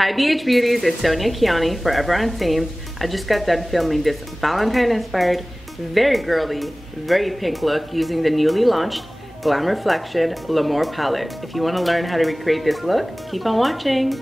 Hi BH Beauties, it's Sonia Kiani, Forever Untamed. I just got done filming this Valentine inspired, very girly, very pink look using the newly launched Glam Reflection L'Amour palette. If you want to learn how to recreate this look, keep on watching.